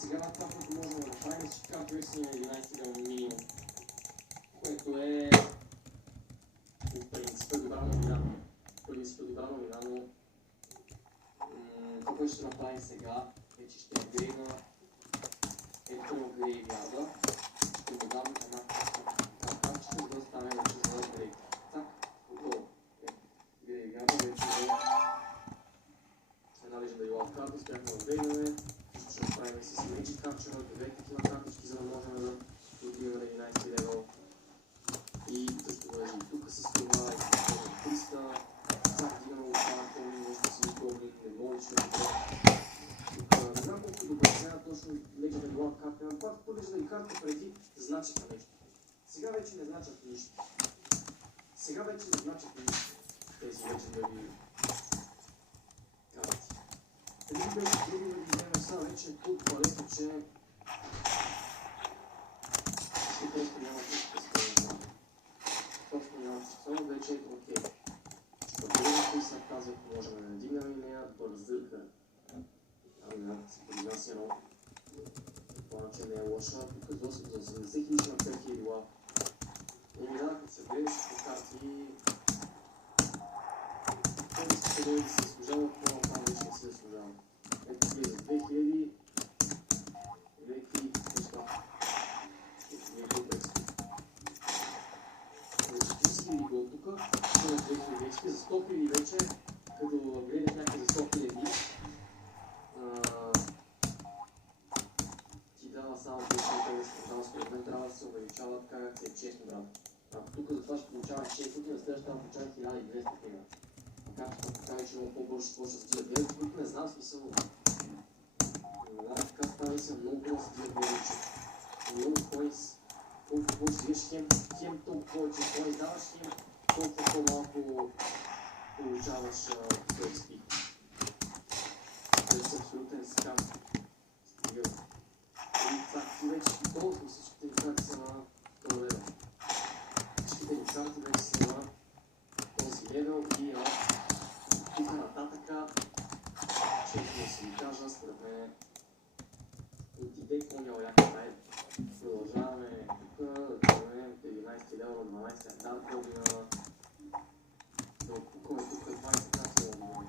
сега това, което можем да направим, ще карта вече на 11 лева минимум, което е по принципа добра новина. Но това, което ще направим сега, е, че ще апгрейдна ето грейвярда. Ще му дам една картачка, за да стане вече за апгрейд. Так, готово. Грейвярда вече е една лежендари лавкарта, успяхме да апгрейднаме. Ще направим с Magic Capture, две такива картички, за да можем да отидем на 11 левел. И също влежи и тук с това, и с това 300. Сега дигаме лопата, нещо си изгоблин, не можеш да добре. Тук не знам колко добре сега точно Legendary Wild карта, но когато Legendary карта преди значиха нещо. Сега вече не значат нищо. Тези Legendary карти. Преди беше трудно да ги вземем, сега вече е толкова лесно, че просто няма всичко. Просто няма всичко, вече е окей. Кои са тази, ако можем да надигнем и нея, бързърка. Се подигна си едно. Това, че не е лоша. Тук за 80 000 на 5000 лав. И да, като се гледаш по карти, това искате да се изслужава, това там вече не се изслужава. Ето ги за 2000, леки неща. Ето ги е по-прески. За 40 000 гол тук, това на 2000 вече, за 100 000 вече, като гледаш някакви за 100 000, ти дава само 250 скандал, според мен трябва да се увеличава така, как се е честно, брат. Ако тук за това ще получаваш 600, на следващата да получаваш 1200 хиляди. Така че така вече много по-бързо ще почва да се дигат гледат, тук не знам смисъл. Не знам, така става и съм много по-да се дигат гледат, че много коинс, колко повече дигаш хем толкова повече коинс даваш, хем толкова по-малко получаваш XP. Това е абсолютен скам. Стига. И това ти вече толкова всичките ни карти са на този левел. Всичките ни карти вече са на този левел и тук нататъка, честно да си ви кажа, според мен отиде коня яка. Продължаваме тук, да променем 11 левел на 12 дар, да опукаме тук 20 левел.